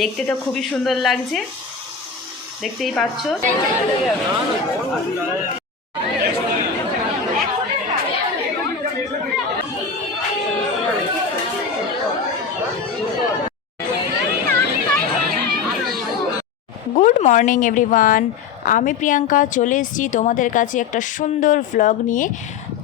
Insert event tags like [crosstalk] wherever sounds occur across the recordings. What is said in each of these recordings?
দেখতে তো খুবই সুন্দর লাগছে। দেখতেই পাচ্ছ। গুড মর্নিং এভরিওয়ান আমি প্রিয়াঙ্কা, চলে এসেছি তোমাদের কাছে একটা সুন্দর ভ্লগ নিয়ে।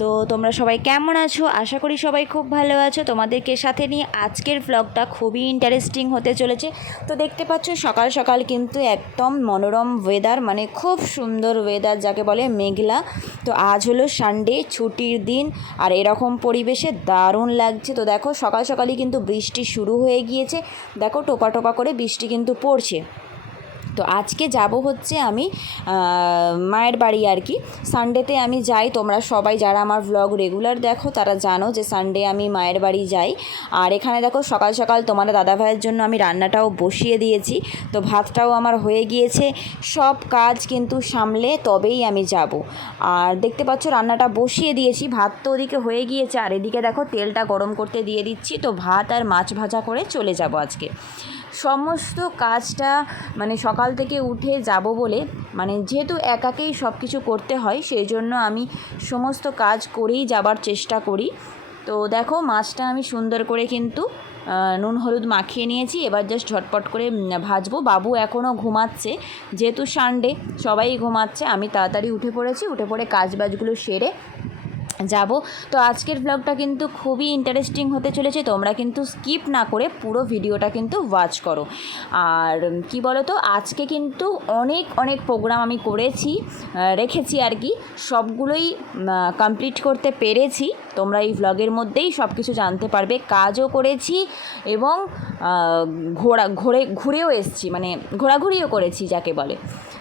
তো তোমরা সবাই কেমন আছো? আশা করি সবাই খুব ভালো আছো। তোমাদেরকে সাথে নিয়ে আজকের ভ্লগটা খুবই ইন্টারেস্টিং হতে চলেছে। তো দেখতে পাচ্ছ, সকাল সকাল কিন্তু একদম মনোরম ওয়েদার মানে খুব সুন্দর ওয়েদার যাকে বলে মেঘলা। তো আজ হলো সানডে ছুটির দিন, আর এরকম পরিবেশে দারুণ লাগছে। তো দেখো, সকাল সকালই কিন্তু বৃষ্টি শুরু হয়ে গিয়েছে। দেখো, টোপা টোপা করে বৃষ্টি কিন্তু পড়ছে। তো আজকে যাব হচ্ছে আমি মায়ের বাড়ি আর কি। সানডেতে আমি যাই, তোমরা সবাই যারা আমার ভ্লগ রেগুলার দেখো, তারা জানো যে সানডে আমি মায়ের বাড়ি যাই। আর এখানে দেখো সকাল সকাল তোমার দাদা ভাইয়ের জন্য আমি রান্নাটাও বসিয়ে দিয়েছি। তো ভাতটাও আমার হয়ে গিয়েছে। সব কাজ কিন্তু সামলে তবেই আমি যাব। আর দেখতে পাচ্ছ রান্নাটা বসিয়ে দিয়েছি। ভাত তো ওদিকে হয়ে গিয়েছে। আর এদিকে দেখো তেলটা গরম করতে দিয়ে দিচ্ছি। তো ভাত আর মাছ ভাজা করে চলে যাব আজকে। সমস্ত কাজটা মানে সকাল থেকে উঠে যাব বলে মানে যেহেতু একাকেই সব কিছু করতে হয় সেই জন্য আমি সমস্ত কাজ করেই যাবার চেষ্টা করি। তো দেখো, মাছটা আমি সুন্দর করে কিন্তু নুন, হলুদ মাখিয়ে নিয়েছি, এবার জাস্ট ঝটপট করে ভাজবো। বাবু এখনও ঘুমাচ্ছে, যেহেতু সানডে সবাই ঘুমাচ্ছে, আমি তাড়াতাড়ি উঠে পড়েছি, উঠে পড়ে কাজ বাজগুলো সেরে যাব। তো আজকের ব্লগটা কিন্তু খুবই ইন্টারেস্টিং হতে চলেছে। তোমরা কিন্তু স্কিপ না করে পুরো ভিডিওটা কিন্তু ওয়াচ করো। আর কি বলো তো আজকে কিন্তু অনেক অনেক প্রোগ্রাম আমি করেছি রেখেছি আর কি। সবগুলোই কমপ্লিট করতে পেরেছি। তোমরা এই ভ্লগের মধ্যেই সব কিছু জানতে পারবে। কাজও করেছি এবং ঘোরা ঘোরে ঘুরেও এসেছি মানে ঘোরাঘুরিও করেছি, যাকে বলে।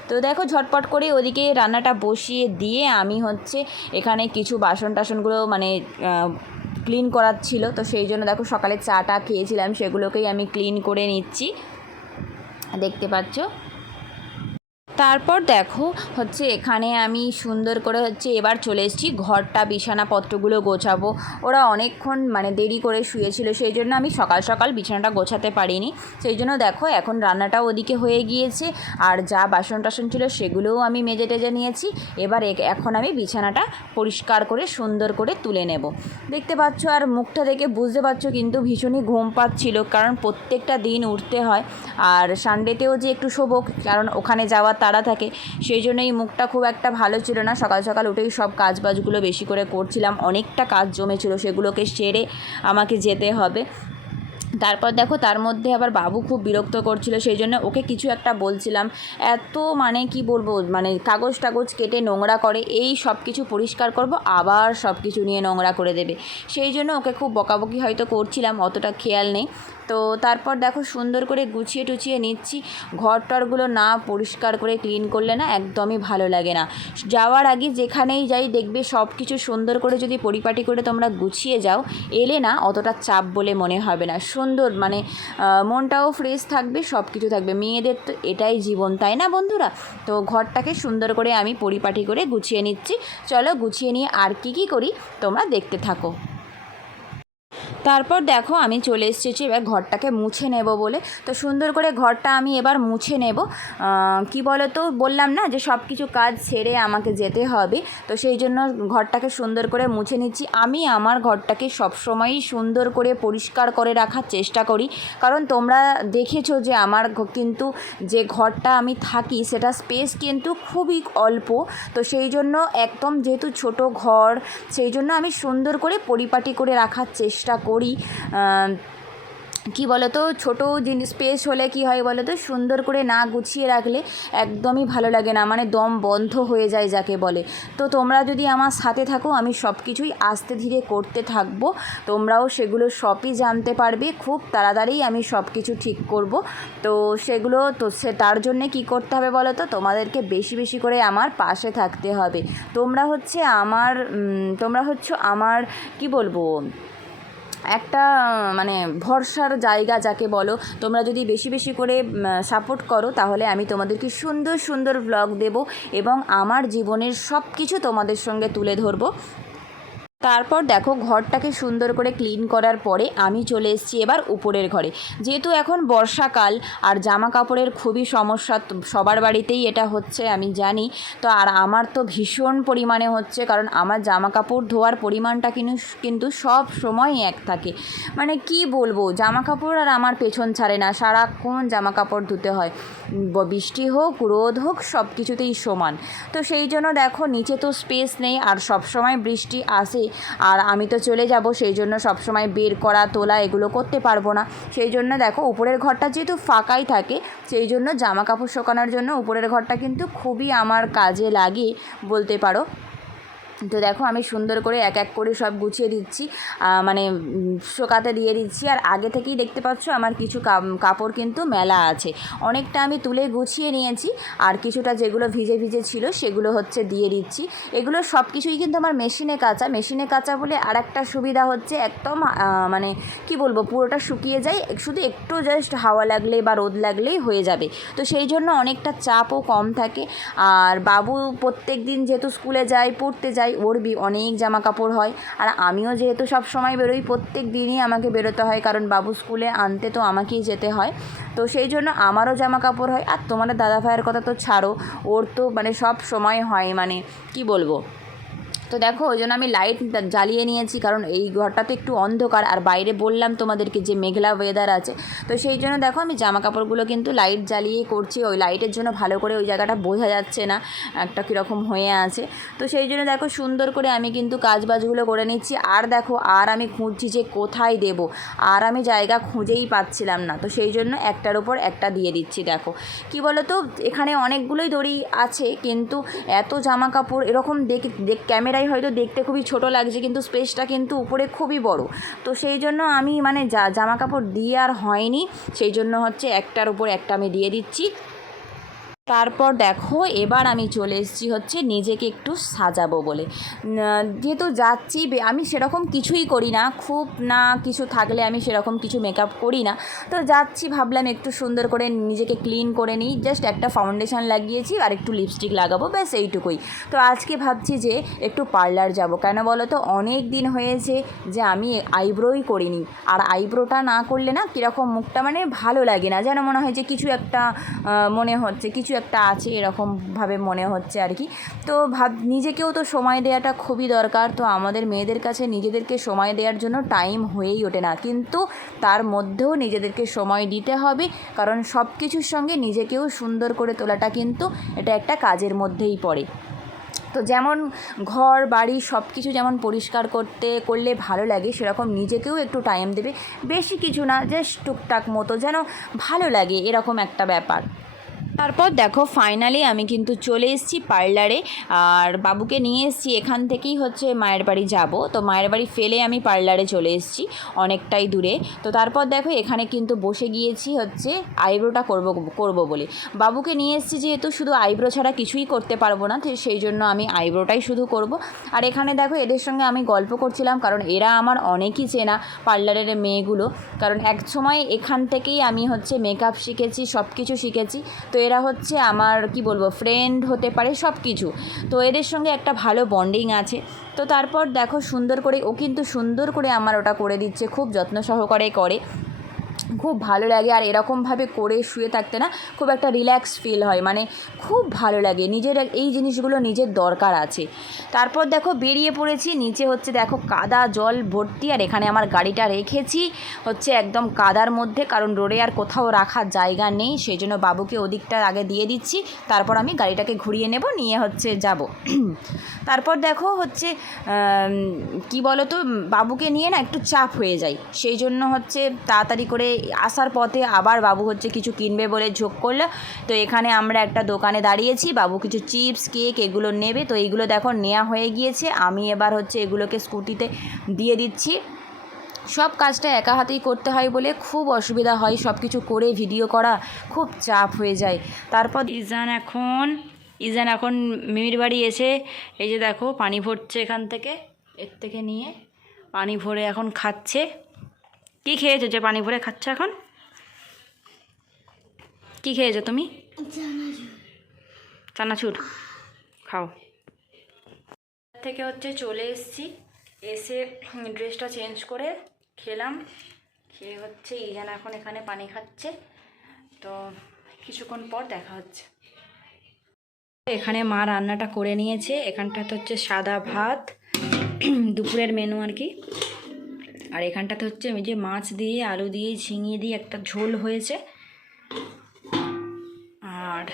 তো দেখো, ঝটপট করে ওদিকে রান্নাটা বসিয়ে দিয়ে আমি হচ্ছে এখানে কিছু বাসন টাসনগুলো মানে ক্লিন করার ছিল। তো সেই জন্য দেখো, সকালে চাটা খেয়েছিলাম, সেগুলোকেই আমি ক্লিন করে নিচ্ছি। দেখতে পাচ্ছ? তারপর দেখো, হচ্ছে এখানে আমি সুন্দর করে হচ্ছে এবার চলে এসেছি, ঘরটা, বিছানাপত্রগুলো গোছাবো। ওরা অনেকক্ষণ মানে দেরি করে শুয়েছিল, সেই জন্য আমি সকাল সকাল বিছানাটা গোছাতে পারিনি। সেই জন্য দেখো, এখন রান্নাটাও ওদিকে হয়ে গিয়েছে, আর যা বাসন টাসন ছিল সেগুলোও আমি মেজে টেজে নিয়েছি। এবার এখন আমি বিছানাটা পরিষ্কার করে, সুন্দর করে তুলে নেব। দেখতে পাচ্ছ, আর মুখটা দেখে বুঝতে পারছ কিন্তু ভীষণই ঘুম পাচ্ছিল, কারণ প্রত্যেকটা দিন উঠতে হয়। আর সানডেতেও যে একটু শোবো, কারণ ওখানে যাওয়ার তাড়া থাকে। সেই জন্য এই মুখটা খুব একটা ভালো ছিল না। সকাল সকাল উঠেই সব কাজ বাজগুলো বেশি করে করছিলাম। অনেকটা কাজ জমেছিল, সেগুলোকে সেরে আমাকে যেতে হবে। তারপর দেখো, তার মধ্যে আবার বাবু খুব বিরক্ত করছিল, সেই জন্য ওকে কিছু একটা বলছিলাম। এত মানে কি বলব মানে কাগজ টাগজ কেটে নোংরা করে, এই সব কিছু পরিষ্কার করব, আবার সব কিছু নিয়ে নোংরা করে দেবে। সেই জন্য ওকে খুব বকাবকি হয়তো করছিলাম, অতটা খেয়াল নেই। তো তারপর দেখো সুন্দর করে গুছিয়ে টুছিয়ে নিচ্ছি। ঘর টরগুলো না পরিষ্কার করে ক্লিন করলে না একদমই ভালো লাগে না। যাওয়ার আগে যেখানেই যাই দেখবে সব কিছু সুন্দর করে যদি পরিপাটি করে তোমরা গুছিয়ে যাও, এলে না অতটা চাপ বলে মনে হবে না। সুন্দর মানে মনটাও ফ্রেশ থাকবে সব কিছু থাকবে। মেয়েদের তো এটাই জীবন, তাই না বন্ধুরা? তো ঘরটাকে সুন্দর করে আমি পরিপাটি করে গুছিয়ে নিচ্ছি। চলো গুছিয়ে নিয়ে আর কি কি করি তোমরা দেখতে থাকো। তারপর দেখো আমি চলে এসেছি এবার ঘরটাকে মুছে নেব বলে। তো সুন্দর করে ঘরটা আমি এবার মুছে নেব। কি বলো তো বললাম না যে সব কিছু কাজ ছেড়ে আমাকে যেতে হবে। তো সেই জন্য ঘরটাকে সুন্দর করে মুছে নিচ্ছি। আমি আমার ঘরটাকে সবসময়ই সুন্দর করে পরিষ্কার করে রাখার চেষ্টা করি। কারণ তোমরা দেখেছ যে আমার কিন্তু যে ঘরটা আমি থাকি সেটা স্পেস কিন্তু খুবই অল্প। তো সেই জন্য একদম যেহেতু ছোট ঘর, সেই জন্য আমি সুন্দর করে পরিপাটি করে রাখার চেষ্টা করি আহ, কি বলো তো ছোটো জিনিস স্পেস হলে কি হয় বলো তো সুন্দর করে না গুছিয়ে রাখলে একদমই ভালো লাগে না মানে দম বন্ধ হয়ে যায় যাকে বলে। তো তোমরা যদি আমার সাথে থাকো আমি সব কিছুই আস্তে ধীরে করতে থাকব তোমরাও সেগুলো সবই জানতে পারবে খুব তাড়াতাড়ি আমি সব কিছু ঠিক করব। তো সেগুলো তো সে তার জন্যে কি করতে হবে বলো তো তোমাদেরকে বেশি বেশি করে আমার পাশে থাকতে হবে। তোমরা হচ্ছে আমার তোমরা হচ্ছে আমার কি বলব একটা মানে ভরসার জায়গা যাকে বলো, তোমরা যদি বেশি বেশি করে সাপোর্ট করো, তাহলে আমি তোমাদেরকে সুন্দর সুন্দর ব্লগ দেব এবং আমার জীবনের সব কিছু তোমাদের সঙ্গে তুলে ধরবো। তারপর দেখো ঘরটাকে সুন্দর করে ক্লিন করার পরে আমি চলে এসেছি এবার উপরের ঘরে। যেহেতু এখন বর্ষাকাল আর জামা কাপড়ের খুবই সমস্যা সবার বাড়িতেই এটা হচ্ছে, আমি জানি। তো আর আমার তো ভীষণ পরিমাণে হচ্ছে, কারণ আমার জামা কাপড় ধোয়ার পরিমাণটা কিন্তু কিন্তু সব সময় এক থাকে। মানে কি বলব জামা কাপড় আর আমার পেছন ছাড়ে না, সারাক্ষণ জামা কাপড় ধুতে হয়। বৃষ্টি হোক, রোদ হোক সব কিছুতেই সমান। তো সেই জন্য দেখো, নিচে তো স্পেস নেই, আর সব সময় বৃষ্টি আসে। আর আমি তো চলে যাব, সেই জন্য সবসময় বের করা, তোলা এগুলো করতে পারব না। সেই জন্য দেখো, উপরের ঘরটা যেহেতু ফাঁকাই থাকে, সেই জন্য জামা কাপড় শোকানোর জন্য উপরের ঘরটা কিন্তু খুবই আমার কাজে লাগে বলতে পারো। তো দেখো আমি সুন্দর করে এক এক করে সব গুছিয়ে দিচ্ছি মানে শোকাতে দিয়ে দিচ্ছি। আর আগে থেকেই দেখতে পাচ্ছ আমার কিছু কাপড় কিন্তু মেলা আছে। অনেকটা আমি তুলে গুছিয়ে নিয়েছি, আর কিছুটা যেগুলো ভিজে ভিজে ছিল সেগুলো হচ্ছে দিয়ে দিচ্ছি। এগুলো সব কিছুই কিন্তু আমার মেশিনে কাঁচা। মেশিনে কাঁচা বলে আর একটা সুবিধা হচ্ছে একদম মানে কি বলব, পুরোটা শুকিয়ে যায়। শুধু একটু জাস্ট হাওয়া লাগলে বা রোদ লাগলেই হয়ে যাবে। তো সেই জন্য অনেকটা চাপও কম থাকে। আর বাবু প্রত্যেক দিন যেহেতু স্কুলে যায়, পড়তে যায় ওর বি অনেক জামা কাপড় হয়। আর আমিও যেহেতু সব সময় বেরোই, প্রত্যেক দিনই আমাকে বেরোতে হয়, কারণ বাবু স্কুলে আনতে তো আমাকেই যেতে হয়। তো সেই জন্য আমারও জামা কাপড় হয়। আর তোমাদের দাদা ভাইয়ের কথা তো ছাড়ো, ওর তো মানে সব সময় হয় মানে কি বলব? তো দেখো, ওই জন্য আমি লাইট জ্বালিয়ে নিয়েছি, কারণ এই ঘরটা তো একটু অন্ধকার। আর বাইরে বললাম তোমাদেরকে যে মেঘলা ওয়েদার আছে। তো সেই জন্য দেখো, আমি জামা কাপড়গুলো কিন্তু লাইট জ্বালিয়ে করছি। ওই লাইটের জন্য ভালো করে ওই জায়গাটা বোঝা যাচ্ছে না, একটা কীরকম হয়ে আছে। তো সেই জন্য দেখো, সুন্দর করে আমি কিন্তু কাজ বাজগুলো করে নিচ্ছি। আর দেখো, আর আমি খুঁজছি যে কোথায় দেব। আর আমি জায়গা খুঁজেই পাচ্ছিলাম না। তো সেই জন্য একটার ওপর একটা দিয়ে দিচ্ছি, দেখো। কি বলো তো এখানে অনেকগুলোই দড়ি আছে, কিন্তু এত জামা কাপড় এরকম দেখ দেখ ক্যামেরায় হয়তো দেখতে খুবই ছোট লাগছে, কিন্তু স্পেসটা কিন্তু উপরে খুবই বড়। তো সেই জন্য আমি মানে যা জামা কাপড় দিয়ে আর হয়নি, সেই জন্য হচ্ছে একটার উপর একটা আমি দিয়ে দিচ্ছি। তারপর দেখো, এবার আমি চলে এসেছি হচ্ছে নিজেকে একটু সাজাবো বলে। যেহেতু যাচ্ছি আমি সেরকম কিছুই করি না। খুব না কিছু থাকলে আমি সেরকম কিছু মেকআপ করি না। তো যাচ্ছি, ভাবলাম একটু সুন্দর করে নিজেকে ক্লিন করে নিই। জাস্ট একটা ফাউন্ডেশন লাগিয়েছি আর একটু লিপস্টিক লাগাবো, ব্যাস এইটুকুই। তো আজকে ভাবছি যে একটু পার্লার যাব। কেন বলো তো অনেক দিন হয়েছে যে আমি আইব্রোই করিনি। আর আইব্রোটা না করলে না কীরকম মুখটা মানে ভালো লাগে না। যেন মনে হয় যে কিছু একটা মনে হচ্ছে, কিছু একটা আছে এরকমভাবে মনে হচ্ছে আর কি। তো ভাব, নিজেকেও তো সময় দেওয়াটা খুবই দরকার। তো আমাদের মেয়েদের কাছে নিজেদেরকে সময় দেওয়ার জন্য টাইম হয়েই ওঠে না। কিন্তু তার মধ্যেও নিজেদেরকে সময় দিতে হবে। কারণ সব কিছুর সঙ্গে নিজেকেও সুন্দর করে তোলাটা কিন্তু এটা একটা কাজের মধ্যেই পড়ে। তো যেমন ঘর, বাড়ি সব কিছু যেমন পরিষ্কার করতে, করলে ভালো লাগে, সেরকম নিজেকেও একটু টাইম দেবে। বেশি কিছু না, জাস্ট টুকটাক মতো যেন ভালো লাগে, এরকম একটা ব্যাপার। তারপর দেখো ফাইনালি আমি কিন্তু চলে এসেছি পার্লারে আর বাবুকে নিয়ে এসেছি, এখান থেকেই হচ্ছে মায়ের বাড়ি যাব। তো মায়ের বাড়ি ফেলে আমি পার্লারে চলে এসেছি অনেকটাই দূরে। তো তারপর দেখো, এখানে কিন্তু বসে গিয়েছি হচ্ছে আইব্রোটা করব করব বলে। বাবুকে নিয়ে এসেছি যেহেতু শুধু আইব্রো ছাড়া কিছুই করতে পারব না সেই জন্য আমি আইব্রোটাই শুধু করব। আর এখানে দেখো, এদের সঙ্গে আমি গল্প করছিলাম, কারণ এরা আমার অনেকই চেনা পার্লারের মেয়েগুলো। কারণ এক সময় এখান থেকেই আমি হচ্ছে মেকআপ শিখেছি সব কিছু শিখেছি। তো এরা হচ্ছে আমার, কি বলব ফ্রেন্ড হতে পারে সব কিছু তো এদের সঙ্গে একটা ভালো বন্ডিং আছে। তো তারপর দেখো সুন্দর করে, ও কিন্তু সুন্দর করে আমার ওটা করে দিচ্ছে, খুব যত্ন সহকারে করে। খুব ভালো লাগে আর এরকমভাবে করে শুয়ে থাকতে না খুব একটা রিল্যাক্স ফিল হয়। মানে খুব ভালো লাগে। নিজের এই জিনিসগুলো নিজের দরকার আছে। তারপর দেখো বেরিয়ে পড়েছি, নিচে হচ্ছে দেখো কাদা জল ভর্তি আর এখানে আমার গাড়িটা রেখেছি। হচ্ছে একদম কাদার মধ্যে, কারণ রোডে আর কোথাও রাখার জায়গা নেই সেই জন্য বাবুকে ওদিকটা আগে দিয়ে দিচ্ছি। তারপর আমি গাড়িটাকে ঘুরিয়ে নেব, নিয়ে হচ্ছে যাব। তারপর দেখো হচ্ছে কি বলো তো বাবুকে নিয়ে না একটু চাপ হয়ে যায়। সেই জন্য হচ্ছে তাড়াতাড়ি করে আসার পথে আবার বাবু হচ্ছে কিছু কিনবে বলে ঝোঁক করল। তো এখানে আমরা একটা দোকানে দাঁড়িয়েছি, বাবু কিছু চিপস, কেক এগুলো নেবে। তো এইগুলো দেখো নেওয়া হয়ে গিয়েছে। আমি এবার হচ্ছে এগুলোকে স্কুটিতে দিয়ে দিচ্ছি। সব কাজটা একা হাতেই করতে হয় বলে খুব অসুবিধা হয়। সব কিছু করে ভিডিও করা খুব চাপ হয়ে যায়। তারপর ইজান এখন ইজান এখন মিমির বাড়ি এসে এই যে দেখো পানি ভরছে এখান থেকে। এর থেকে নিয়ে পানি ভরে এখন খাচ্ছে। কি খেয়েছো যে পানি ভরে খাচ্ছে এখন? কি খেয়েছো তুমি? চানাচুর। খাও। থেকে হচ্ছে চলে এসেছি। এসে ড্রেসটা চেঞ্জ করে খেলাম। খেয়ে হচ্ছে ইজান এখন এখানে পানি খাচ্ছে। তো কিছুক্ষণ পর দেখা হচ্ছে। এখানে মা রান্নাটা করে নিয়েছে। এখানটাতে হচ্ছে সাদা ভাত। [clears throat] দুপুরের মেনু আর কি। আর এখানটাতে হচ্ছে ওই যে মাছ দিয়ে, আলু দিয়ে ঝিঙিয়ে দিয়ে একটা ঝোল হয়েছে। আর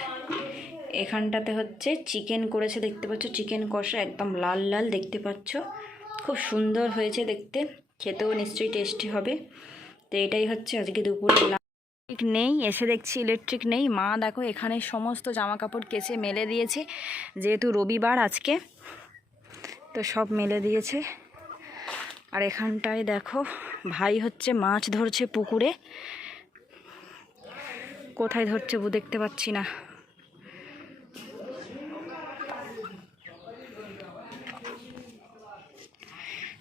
এখানটাতে হচ্ছে চিকেন করেছে, দেখতে পাচ্ছ? চিকেন কষা একদম লাল লাল দেখতে পাচ্ছ? খুব সুন্দর হয়েছে দেখতে। খেতেও নিশ্চয়ই টেস্টি হবে। তো এটাই হচ্ছে আজকে দুপুরে ইলেকট্রিক নেই, এসে দেখছি ইলেকট্রিক নেই। মা দেখো এখানে সমস্ত জামা কাপড় কেচে মেলে দিয়েছে, যেহেতু রবিবার আজকে, তো সব মেলে দিয়েছে। আর এখানটায় দেখো, ভাই হচ্ছে মাছ ধরছে পুকুরে। কোথায় ধরছে বু দেখতে পাচ্ছি না।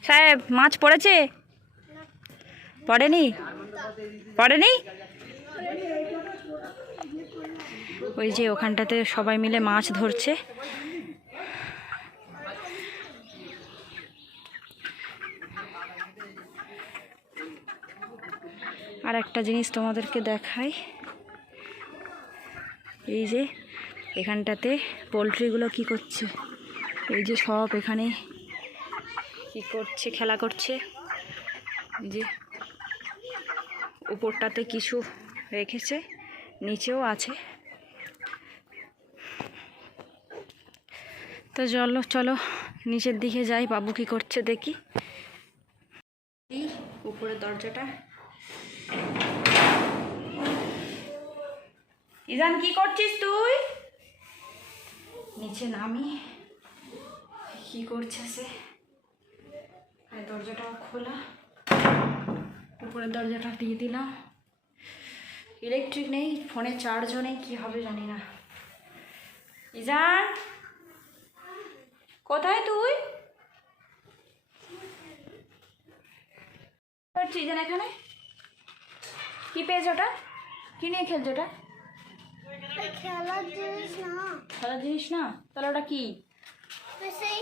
সাহেব, মাছ পড়েছে? পড়েনি? পড়েনি? ওই যে ওখানটাতে সবাই মিলে মাছ ধরছে। আর একটা জিনিস তোমাদেরকে দেখাই। এই যে, এখানটাতে পোলট্রিগুলো কি করছে? এই যে সব এখানে কি করছে, খেলা করছে। যে, উপরটাতে কিছু রেখেছে, নিচেও আছে। তো চলো চলো, নিচের দিকে যাই, বাবু কি করছে দেখি। উপরের দরজাটা ইজান কি করছিস তুই? নিচে নামি। কি করছে সে? দরজাটাও খোলা। উপরের দরজাটা দিয়ে দিলাম। ইলেকট্রিক নেই, ফোনে চার্জও নেই কী হবে জানি না। ইজান কোথায় তুই? করছিস ইজান এখানে? কি পেয়েছ ওটা? কি নিয়ে খেলছো ওটা? খেলার জিনিস না। জিনিস না তাহলে ওটা কি? সেই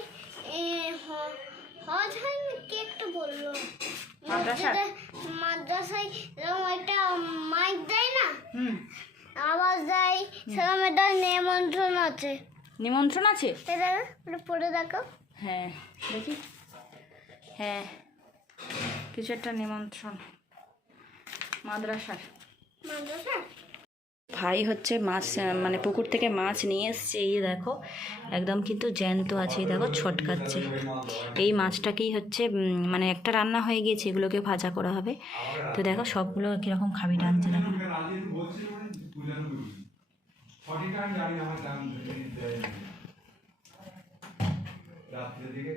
একটা বলল এরকম একটা মাইক দেয় না আওয়াজ দেয় সেরকম একটা নিমন্ত্রণ আছে? নিমন্ত্রণ আছে দেখো হ্যাঁ দেখি। হ্যাঁ কিছু একটা নিমন্ত্রণ। মাদ্রাসার ভাই হচ্ছে মাছ মানে পুকুর থেকে মাছ নিয়ে এসছে এই দেখো একদম কিন্তু জ্যান্ত আছে দেখো ছটকাচ্ছে। এই মাছটাকেই হচ্ছে মানে একটা রান্না হয়ে গিয়েছে এগুলোকে ভাজা করা হবে। তো দেখো সবগুলো কীরকম খাবি টানছে দেখো। দিকে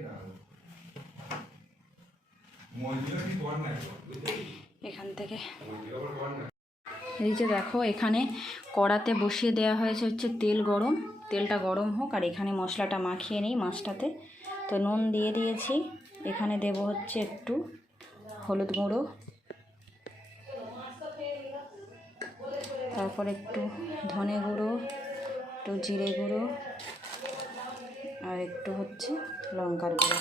এখান থেকে। এই যে দেখো, এখানে কড়াতে বসিয়ে দেওয়া হয়েছে হচ্ছে তেল গরম। তেলটা গরম হোক, আর এখানে মশলাটা মাখিয়ে নিই মাছটাতে। তো নুন দিয়ে দিয়েছি। এখানে দেব হচ্ছে একটু হলুদ গুঁড়ো। তারপর একটু ধনে গুঁড়ো, একটু জিরে গুঁড়ো, আর একটু হচ্ছে লঙ্কার গুঁড়ো।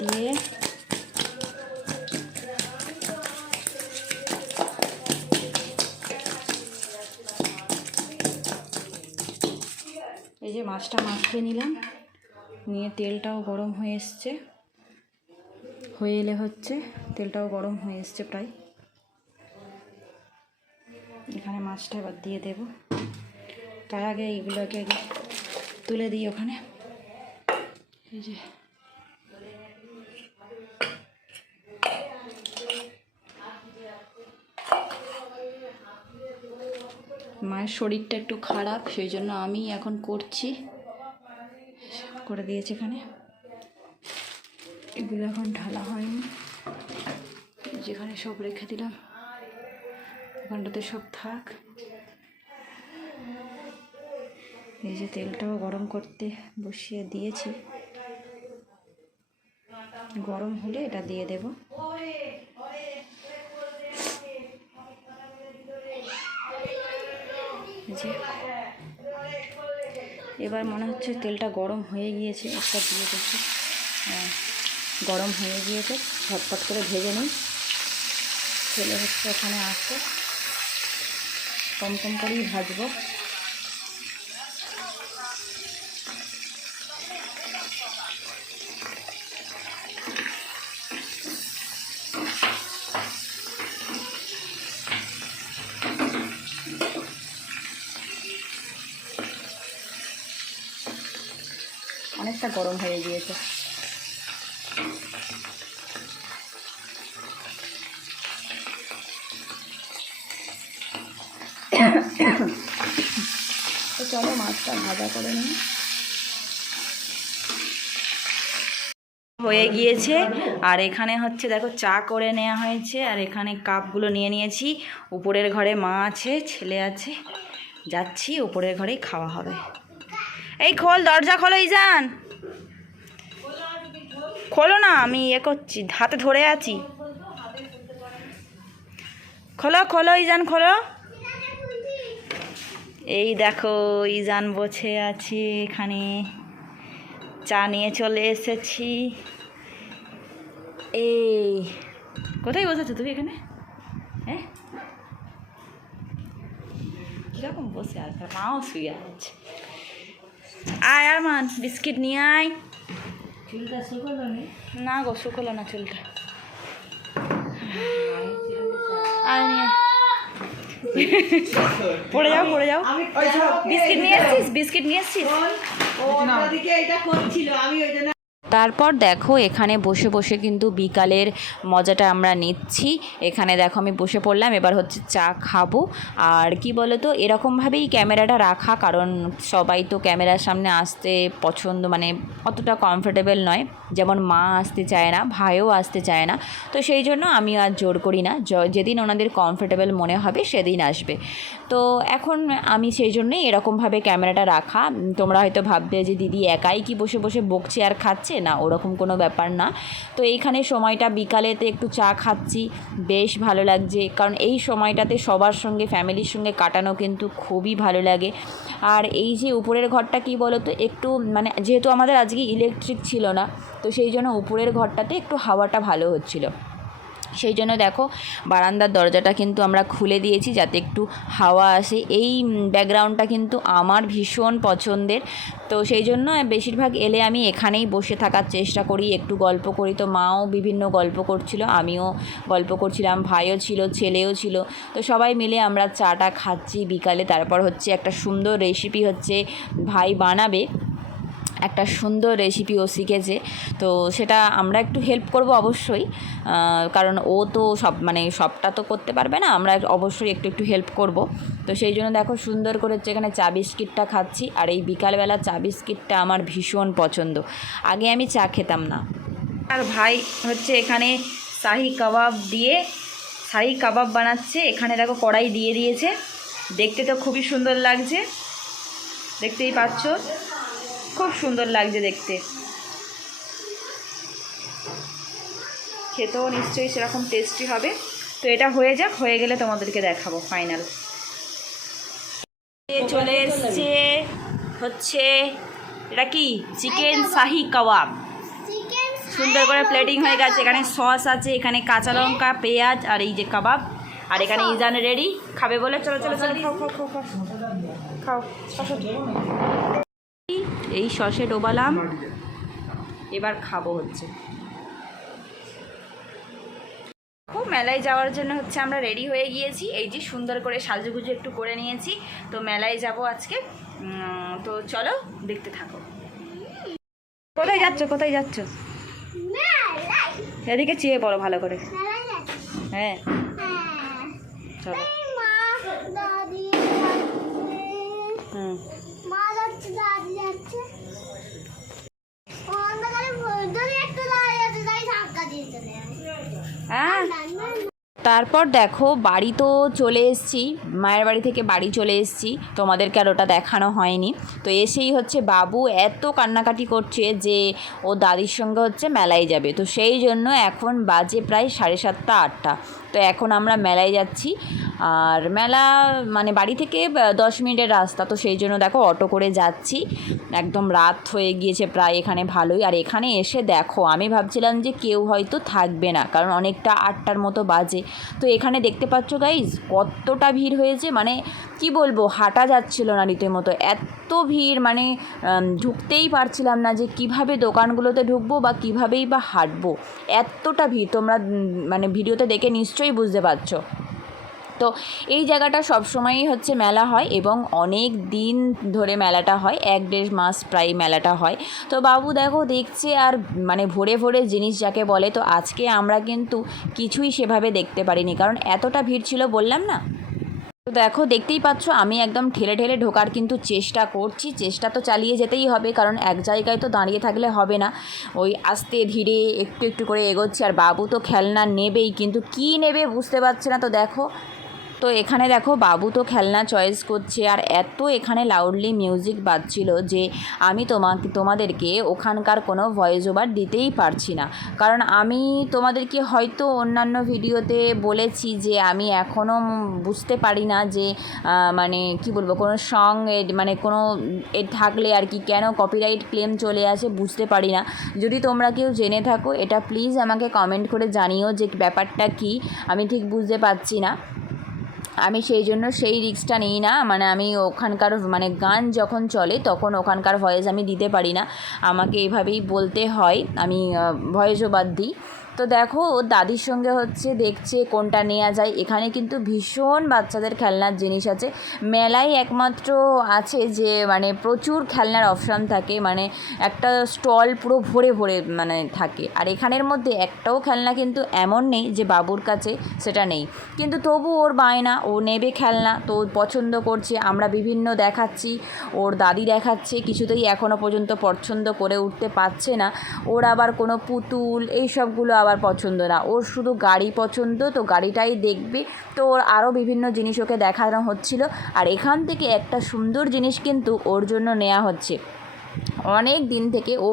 দিয়ে এই যে মাছটা মাখিয়ে নিলাম। নিয়ে তেলটাও গরম হয়ে এসছে। হয়ে এলে হচ্ছে তেলটাও গরম হয়ে এসছে প্রায়। এখানে মাছটা এবার দিয়ে দেব। তার আগে এইগুলোকে তুলে দিই ওখানে। এই যে মায়ের শরীরটা একটু খারাপ, সেই জন্য আমি এখন করছি। করে দিয়েছি এখানে। এগুলো এখন ঢালা হয়নি। যেখানে সব রেখে দিলাম। ওখানটাতে সব থাক। এই যে তেলটাও গরম করতে বসিয়ে দিয়েছি। গরম হলে এটা দিয়ে দেব। যে এবার মনে হচ্ছে তেলটা গরম হয়ে গিয়েছে, একটা দিয়ে দেখি হ্যাঁ গরম হয়ে গিয়েছে, ঝটপট করে ভেজে নিন তেলে হচ্ছে ওখানে আসছে কম কম করেই ভাজবো অনেকটা গরম হয়ে গিয়েছে। তো চলো মাছটা ভাজা করে নিই। হয়ে গিয়েছে। আর এখানে হচ্ছে দেখো চা করে নেওয়া হয়েছে। আর এখানে কাপগুলো নিয়ে নিয়েছি। উপরের ঘরে মা আছে, ছেলে আছে। যাচ্ছি, উপরের ঘরেই খাওয়া হবে। এই খোল, দরজা খোলো, ইজান। খোলো না, আমি ইয়ে করছি, হাতে ধরে আছি। খোলো খোলো, ইজান, খোলো। এই দেখো, ইজান বসে আছে এখানে। চা নিয়ে চলে এসেছি। এই, কোথায় বসেছো তুমি এখানে? হ্যাঁ? কীরকম বসে আছে? মাও শুয়ে আছে। আয় আর মান বিস্কিট নিয়ে আয়। চুলটা শুকোলো নি? না গো শুকলো না চুলটা। নিয়ে। পড়ে যাও পড়ে যাও। বিস্কিট নিয়ে এসছিস? বিস্কিট নিয়ে এসছিস? ও এটা করছিল আমি ওই জন্য তারপর দেখো এখানে বসে বসে কিন্তু বিকালের মজাটা আমরা নিচ্ছি। এখানে দেখো আমি বসে পড়লাম, এবার হচ্ছে চা খাব। আর কি বলো তো এরকমভাবেই ক্যামেরাটা রাখা, কারণ সবাই তো ক্যামেরার সামনে আসতে পছন্দ মানে অতটা কমফোর্টেবল নয়। যেমন মা আসতে চায় না, ভাইও আসতে চায় না। তো সেই জন্য আমি আর জোর করি না। যেদিন ওনাদের কমফোর্টেবল মনে হবে, সেদিন আসবে। তো এখন আমি সেই জন্যই এরকমভাবে ক্যামেরাটা রাখা। তোমরা হয়তো ভাববে যে দিদি একাই কি বসে বসে বকছে আর খাচ্ছে? না, ওরকম কোনো ব্যাপার না। তো এইখানে সময়টা বিকালেতে একটু চা খাচ্ছি। বেশ ভালো লাগছে। কারণ এই সময়টাতে সবার সঙ্গে, ফ্যামিলির সঙ্গে কাটানো কিন্তু খুবই ভালো লাগে। আর এই যে উপরের ঘরটা কি বলো তো একটু মানে যেহেতু আমাদের আজকে ইলেকট্রিক ছিল না, তো সেই জন্য উপরের ঘরটাতে একটু হাওয়াটা ভালো হচ্ছিল। সেই জন্য দেখো বারান্দার দরজাটা কিন্তু আমরা খুলে দিয়েছি যাতে একটু হাওয়া আসে। এই ব্যাকগ্রাউন্ডটা কিন্তু আমার ভীষণ পছন্দের। তো সেই জন্য বেশিরভাগ এলে আমি এখানেই বসে থাকার চেষ্টা করি, একটু গল্প করি। তো মাও বিভিন্ন গল্প করছিল, আমিও গল্প করছিলাম, ভাইও ছিল, ছেলেও ছিল। তো সবাই মিলে আমরা চাটা খাচ্ছি বিকালে। তারপর হচ্ছে একটা সুন্দর রেসিপি হচ্ছে ভাই বানাবে। একটা সুন্দর রেসিপি ও শিখেছে। তো সেটা আমরা একটু হেল্প করব অবশ্যই। কারণ ও তো সব মানে সবটা তো করতে পারবে না, আমরা অবশ্যই একটু একটু হেল্প করব। তো সেই জন্য দেখো সুন্দর করে হচ্ছে এখানে চা বিস্কিটটা খাচ্ছি। আর এই বিকালবেলা চা বিস্কিটটা আমার ভীষণ পছন্দ। আগে আমি চা খেতাম না। আর ভাই হচ্ছে এখানে শাহি কাবাব দিয়ে, শাহি কাবাব বানাচ্ছে। এখানে দেখো কড়াই দিয়ে দিয়েছে। দেখতে তো খুবই সুন্দর লাগছে। দেখতেই পাচ্ছ? খুব সুন্দর লাগছে দেখতে। খেতেও নিশ্চয়ই সেরকম টেস্টি হবে। তো এটা হয়ে যাক, হয়ে গেলে তোমাদেরকে দেখাবো ফাইনাল চলে এসছে হচ্ছে এটা কি? চিকেন শাহি কাবাব। সুন্দর করে প্লেটিং হয়ে গেছে। এখানে সস আছে, এখানে কাঁচা লঙ্কা, পেঁয়াজ আর এই যে কাবাব। আর এখানে ইজান রেডি। খাবে বলে? চলো চলো চলো, খাও খাও খাও খাও। খাও। এই সসে ডোবালাম। এবার খাব হচ্ছে। খুব মেলায় যাওয়ার জন্য হচ্ছে আমরা রেডি হয়ে গিয়েছি। এই যে সুন্দর করে সাজুগুজু একটু করে নিয়েছি। তো মেলায় যাব আজকে। তো চলো দেখতে থাকো। কোথায় যাচ্ছ? কোথায় যাচ্ছ? এদিকে চেয়ে পড়ো ভালো করে। হ্যাঁ। হ্যাঁ। চলো এই মা দাদি যাচ্ছে হুম মা যাচ্ছে দাদি যাচ্ছে অন্ধকারে যদি একটু দাঁড়িয়ে আছে তাই ধাক্কা দিয়ে চলে যাবে হ্যাঁ না, না, না। তারপর দেখো, বাড়ি তো চলে এসেছি। মায়ের বাড়ি থেকে বাড়ি চলে এসেছি। তোমাদেরকে আর ওটা দেখানো হয়নি। তো এসেই হচ্ছে বাবু এত কান্নাকাটি করছে যে ও দাদির সঙ্গে হচ্ছে মেলায় যাবে। তো সেই জন্য এখন বাজে প্রায় সাড়ে সাতটা, আটটা। তো এখন আমরা মেলায় যাচ্ছি। আর মেলা মানে বাড়ি থেকে দশ মিনিটের রাস্তা। তো সেই জন্য দেখো অটো করে যাচ্ছি। একদম রাত হয়ে গিয়েছে প্রায়, এখানে ভালোই। আর এখানে এসে দেখো, আমি ভাবছিলাম যে কেউ হয়তো থাকবে না, কারণ অনেকটা আটটার মতো বাজে। তো এখানে দেখতে পাচ্ছ গাইজ কতটা ভিড় হয়েছে। মানে কি বলব, হাঁটা যাচ্ছিল না রীতিমতো। এত ভিড় মানে ঢুকতেই পারছিলাম না যে কীভাবে দোকানগুলোতে ঢুকবো বা কিভাবেই বা হাঁটবো। এতটা ভিড়, তোমরা মানে ভিডিওতে দেখে নিশ্চয়ই বুঝতে পারছ। তো এই জায়গাটা সবসময়ই হচ্ছে মেলা হয় এবং অনেক দিন ধরে মেলাটা হয়, এক দেড় মাস প্রায় মেলাটা হয়। তো বাবু দেখো দেখছে আর মানে ভোরে ভোরে জিনিস যাকে বলে, তো আজকে আমরা কিন্তু কিছুই সেভাবে দেখতে পারিনি। কারণ এতটা ভিড় ছিল বললাম না? তো দেখো, দেখতেই পাচ্ছ, আমি একদম ঠেলে ঠেলে ঢোকার কিন্তু চেষ্টা করছি। চেষ্টা তো চালিয়ে যেতেই হবে, কারণ এক জায়গায় তো দাঁড়িয়ে থাকলে হবে না। ওই আস্তে ধীরে একটু একটু করে এগোচ্ছি, আর বাবু তো খেলনা নেবেই, কিন্তু কি নেবে বুঝতে পারছে না। তো দেখো তো এখানে দেখো, বাবু তো খেলনা চয়েস করছে আর এত এখানে লাউডলি মিউজিক বাজছিল যে আমি তোমাকে, তোমাদেরকে ওখানকার কোনো ভয়েস ওভার দিতেই পারছি না। কারণ আমি তোমাদেরকে হয়তো অন্যান্য ভিডিওতে বলেছি যে আমি এখনও বুঝতে পারি না যে মানে কি বলব, কোনো সং মানে কোনো এ থাকলে আর কি কেন কপিরাইট ক্লেম চলে আসে বুঝতে পারি না। যদি তোমরা কেউ জেনে থাকো, এটা প্লিজ আমাকে কমেন্ট করে জানিও যে ব্যাপারটা কি, আমি ঠিক বুঝতে পারছি না। আমি সেই জন্য সেই রিক্সটা নিই না। মানে আমি ওখানকার মানে গান যখন চলে, তখন ওখানকার ভয়েস আমি দিতে পারি না। আমাকে এইভাবেই বলতে হয়। আমি ভয়েসও বাদ দিই। তো দেখো, ওর দাদির সঙ্গে হচ্ছে দেখছে কোনটা নেওয়া যায়। এখানে কিন্তু ভীষণ বাচ্চাদের খেলনার জিনিস আছে। মেলায় একমাত্র আছে যে মানে প্রচুর খেলনার অপশান থাকে। মানে একটা স্টল পুরো ভরে ভরে মানে থাকে। আর এখানের মধ্যে একটাও খেলনা কিন্তু এমন নেই যে বাবুর কাছে সেটা নেই। কিন্তু তবু ওর বায়না, ও নেবে খেলনা, তো পছন্দ করছে। আমরা বিভিন্ন দেখাচ্ছি, ওর দাদি দেখাচ্ছে। কিছুতেই এখনও পর্যন্ত পছন্দ করে উঠতে পারছে না। ওর আবার কোনো পুতুল, এই সবগুলো আবার পছন্দ না। ওর শুধু গাড়ি পছন্দ, তো গাড়িটাই দেখবে। তো ওর আরও বিভিন্ন জিনিস ওকে দেখানো হচ্ছিল। আর এখান থেকে একটা সুন্দর জিনিস কিন্তু ওর জন্য নেওয়া হচ্ছে। অনেক দিন থেকে ও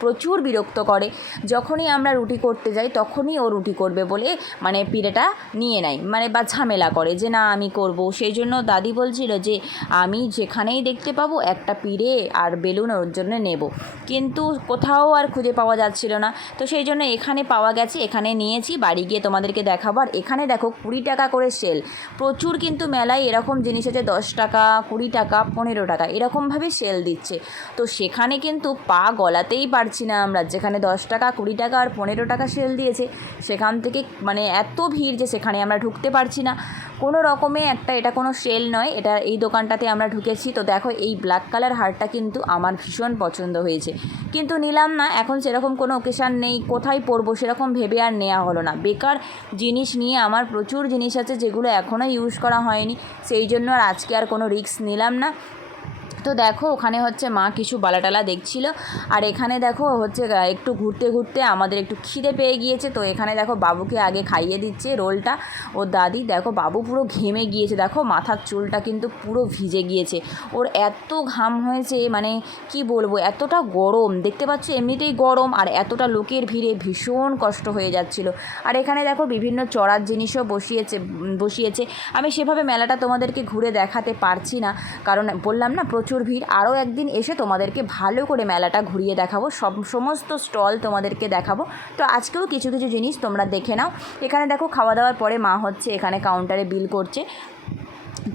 প্রচুর বিরক্ত করে। যখনই আমরা রুটি করতে যাই, তখনই ও রুটি করবে বলে মানে পিড়েটা নিয়ে নেয় মানে বা ঝামেলা করে যে, না, আমি করব। সেই জন্য দাদি বলছিল যে, আমি যেখানেই দেখতে পাবো, একটা পিড়ে আর বেলুন ওর জন্য নেব। কিন্তু কোথাও আর খুঁজে পাওয়া যাচ্ছিল না। তো সেই জন্য এখানে পাওয়া গেছে, এখানে নিয়েছি, বাড়ি গিয়ে তোমাদেরকে দেখাবো। আর এখানে দেখো, কুড়ি টাকা করে সেল। প্রচুর কিন্তু মেলায় এরকম জিনিস আছে, দশ টাকা, কুড়ি টাকা, পনেরো টাকা, এরকমভাবে সেল দিচ্ছে। তো সেখানে কিন্তু পা গলাতেই পারছি না আমরা। যেখানে দশ টাকা, কুড়ি টাকা আর পনেরো টাকা সেল দিয়েছে, সেখান থেকে মানে এত ভিড় যে সেখানে আমরা ঢুকতে পারছি না। কোনো রকমে একটা এটা কোনো সেল নয়, এটা এই দোকানটাতে আমরা ঢুকেছি। তো দেখো, এই ব্ল্যাক কালার হারটা কিন্তু আমার ভীষণ পছন্দ হয়েছে। কিন্তু নিলাম না, এখন সেরকম কোনো ওকেশান নেই, কোথায় পরবো সেরকম ভেবে আর নেওয়া হলো না। বেকার জিনিস নিয়ে আমার প্রচুর জিনিস আছে যেগুলো এখনও ইউজ করা হয়নি, সেই জন্য আর আজকে আর কোনো রিস্ক নিলাম না। তো দেখো, ওখানে হচ্ছে মা কিছু বালাটালা দেখছিল। আর এখানে দেখো, হচ্ছে একটু ঘুরতে ঘুরতে আমাদের একটু খিদে পেয়ে গিয়েছে। তো এখানে দেখো, বাবুকে আগে খাইয়ে দিচ্ছে রোলটা। ও দাদি, দেখো, বাবু পুরো ঘেমে গিয়েছে। দেখো, মাথার চুলটা কিন্তু পুরো ভিজে গিয়েছে। ওর এত ঘাম হয়েছে মানে কি বলব, এতটা গরম। দেখতে পাচ্ছ, এমনিতেই গরম। আর এতটা লোকের ভিড়ে ভীষণ কষ্ট হয়ে যাচ্ছিল। আর এখানে দেখো, বিভিন্ন চড়ার জিনিসও বসিয়েছে বসিয়েছে। আমি সেভাবে মেলাটা তোমাদেরকে ঘুরে দেখাতে পারছি না। কারণ, বললাম না, প্রচুর ভিড়। আরও একদিন এসে তোমাদেরকে ভালো করে মেলাটা ঘুরিয়ে দেখাবো। সব, সমস্ত স্টল তোমাদেরকে দেখাবো। তো আজকেও কিছু কিছু জিনিস তোমরা দেখে নাও। এখানে দেখো খাওয়া দাওয়ার পরে মা হচ্ছে এখানে কাউন্টারে বিল করছে।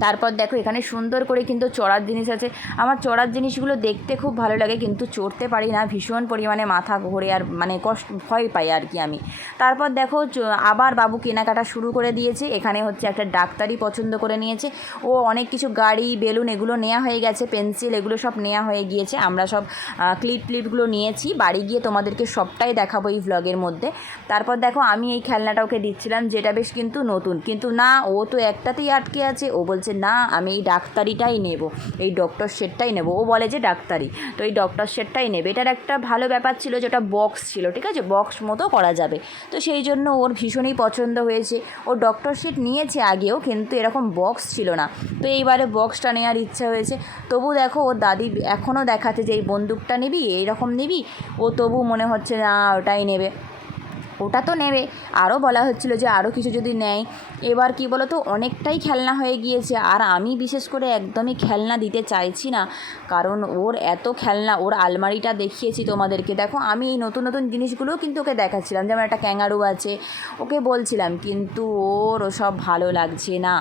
তারপর দেখো এখানে সুন্দর করে কিন্তু চড়ার জিনিস আছে। আমার চড়ার জিনিসগুলো দেখতে খুব ভালো লাগে কিন্তু চড়তে পারি না, ভীষণ পরিমাণে মাথা ঘোরে আর মানে কষ্ট, ভয় পাই আর কি আমি। তারপর দেখো আবার বাবু কেনাকাটা শুরু করে দিয়েছে, এখানে হচ্ছে একটা ডাক্তারি পছন্দ করে নিয়েছে। ও অনেক কিছু গাড়ি, বেলুন এগুলো নেওয়া হয়ে গেছে, পেন্সিল এগুলো সব নেওয়া হয়ে গিয়েছে। আমরা সব ক্লিপ ক্লিপগুলো নিয়েছি, বাড়ি গিয়ে তোমাদেরকে সবটাই দেখাবো এই ভ্লগের মধ্যে। তারপর দেখো আমি এই খেলনাটা ওকে দিচ্ছিলাম, যেটা বেশ কিন্তু নতুন। কিন্তু না, ও তো একটাতেই আটকে আছে, ও বলছে না, আমি এই ডাক্তারিটাই নেব। এই ডক্টর সেটটাই নেব। ও বলে যে, ডাক্তারি। তো এই ডক্টর সেটটাই নেবে। এটার একটা ভালো ব্যাপার ছিল যে যেটা বক্স ছিল, ঠিক আছে? বক্স মতো করা যাবে। তো সেই জন্য ওর ভীষণই পছন্দ হয়েছে। ও ডক্টর সেট নিয়েছে আগেও, কিন্তু এরকম বক্স ছিল না। তো এইবারে বক্সটা নেওয়ার ইচ্ছা হয়েছে। তবু দেখো, ওর দাদি এখনও দেখাচ্ছে যে, এই বন্দুকটা নিবি? এইরকম নিবি? ও তবু মনে হচ্ছে, না, ওটাই নেবে। ওটা তো নেবে। আরও বলা হচ্ছিল যে আরও কিছু যদি নেয়। এবার কি বলো তো অনেকটাই খেলনা হয়ে গিয়েছে। আর আমি বিশেষ করে একদমই খেলনা দিতে চাইছি না। কারণ ওর এত খেলনা, ওর আলমারিটা দেখিয়েছি তোমাদেরকে। দেখো, আমি এই নতুন নতুন জিনিসগুলোও কিন্তু ওকে দেখাচ্ছিলাম। যেমন একটা ক্যাঙ্গারু আছে, ওকে বলছিলাম, কিন্তু ওর ওসব ভালো লাগছে না।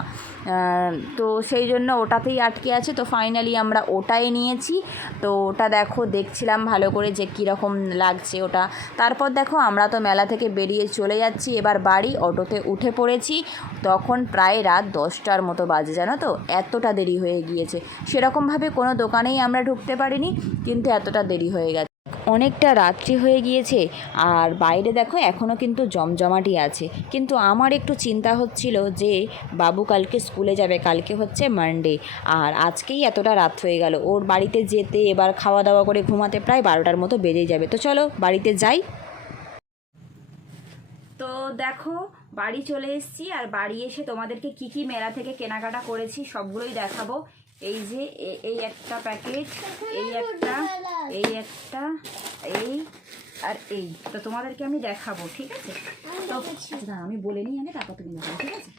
তো সেই জন্য ওটাতেই আটকে আছে। তো ফাইনালি আমরা ওটাই নিয়েছি। তো ওটা দেখো, দেখছিলাম ভালো করে যে কীরকম লাগছে ওটা। তারপর দেখো, আমরা তো মেলা থেকে বেরিয়ে চলে যাচ্ছি। এবার বাড়ি, অটোতে উঠে পড়েছি। তখন প্রায় রাত দশটার মতো বাজে, জানো তো? এতটা দেরি হয়ে গিয়েছে। সেরকমভাবে কোনো দোকানেই আমরা ঢুকতে পারিনি, কিন্তু এতটা দেরি হয়ে গেছে। অনেকটা রাত্রি হয়ে গিয়েছে, আর বাইরে দেখো এখনও কিন্তু জমজমাটি আছে। কিন্তু আমার একটু চিন্তা হচ্ছিল যে, বাবু কালকে স্কুলে যাবে, কালকে হচ্ছে মানডে আর আজকেই এতটা রাত হয়ে গেল। ওর বাড়িতে যেতে, এবার খাওয়া দাওয়া করে ঘুমাতে প্রায় বারোটার মতো বেজেই যাবে। তো চলো, বাড়িতে যাই। তো দেখো বাড়ি চলে এসেছি আর বাড়ি এসে তোমাদেরকে কি কি মেলা থেকে কেনাকাটা করেছি সবগুলোই দেখাবো। এই যে এই একটা প্যাকেট এই একটা এই একটা এই আর এই। তো তোমাদেরকে আমি দেখাবো ঠিক আছে? তো আমি বলে নিই আমি তারপর তুমি দেখাবো ঠিক আছে?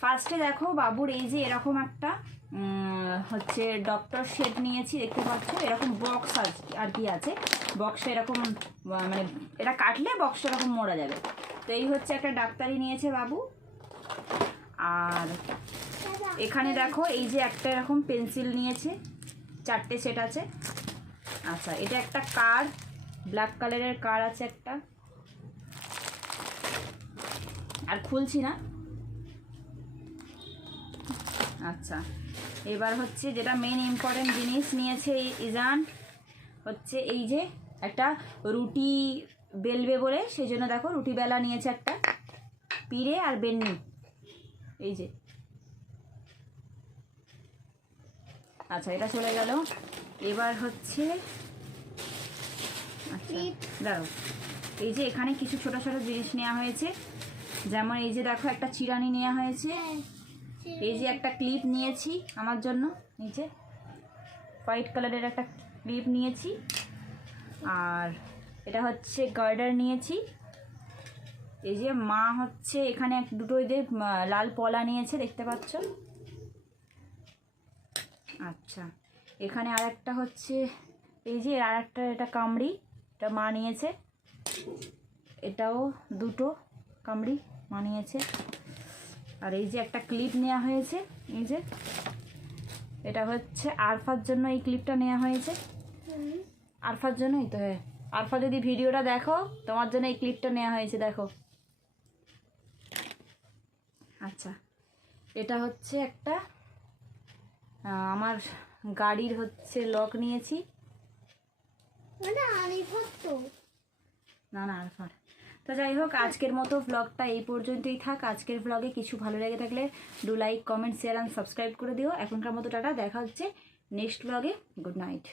ফার্স্টে দেখো বাবুর এই যে এরকম একটা হচ্ছে ডক্টর শেড নিয়েছি দেখতে পাচ্ছ? এরকম বক্স আর কি আছে। বক্সে এরকম মানে এটা কাটলে বক্সটা এরকম মোড়া যাবে। তো এই হচ্ছে একটা ডাক্তারি নিয়েছে বাবু। আর এখানে দেখো, এই যে একটা এরকম পেন্সিল নিয়েছে, চারটে সেট আছে। আচ্ছা এটা একটা কার, ব্ল্যাক কালারের কার আছে একটা। আর খুলছি না। আচ্ছা এবার হচ্ছে যেটা মেন ইম্পর্টেন্ট জিনিস নিয়েছে ইজান, হচ্ছে এই যে একটা রুটি বেলবে বলে সেই জন্য দেখো রুটি বেলা নিয়েছে একটা পিড়ে আর বেন্নি। এই যে। আচ্ছা এটা চলে গেল। এবার হচ্ছে আচ্ছা দাঁড়াও। এই যে এখানে কিছু ছোট ছোট জিনিস নেওয়া হয়েছে। যেমন এই যে দেখো একটা চিরানি নেওয়া হয়েছে। এই যে একটা ক্লিপ নিয়েছি আমার জন্য। এই যে হোয়াইট কালারের একটা ক্লিপ নিয়েছি। আর এটা হচ্ছে গার্ডার নিয়েছি। এই যে মা হচ্ছে এখানে এক দুটো যে লাল পলা নিয়েছে, দেখতে পাচ্ছ? আচ্ছা এখানে আর একটা হচ্ছে, এই যে আর একটা এটা কামড়ি, এটা মা নিয়েছে। এটাও দুটো কামড়ি মা নিয়েছে। আর এই যে একটা ক্লিপ নেওয়া হয়েছে, এই যে। এটা হচ্ছে আরফার জন্য এই ক্লিপটা নেওয়া হয়েছে। আরফার জন্যই তো হ্যাঁ। আরফা যদি ভিডিওটা দেখো তোমার জন্য এই ক্লিপটা নেওয়া হয়েছে দেখো। আচ্ছা এটা হচ্ছে একটা আমার গাড়ির হচ্ছে লক নিয়েছি। মানে না না আরফার। তো যাই হোক আজকের মতো ব্লগটা এই পর্যন্তই থাক। আজকের ব্লগে কিছু ভালো লেগে থাকলে do like comment share and subscribe করে দিও। এখনকার মতো টাটা দেখা হচ্ছে নেক্সট ব্লগে গুড নাইট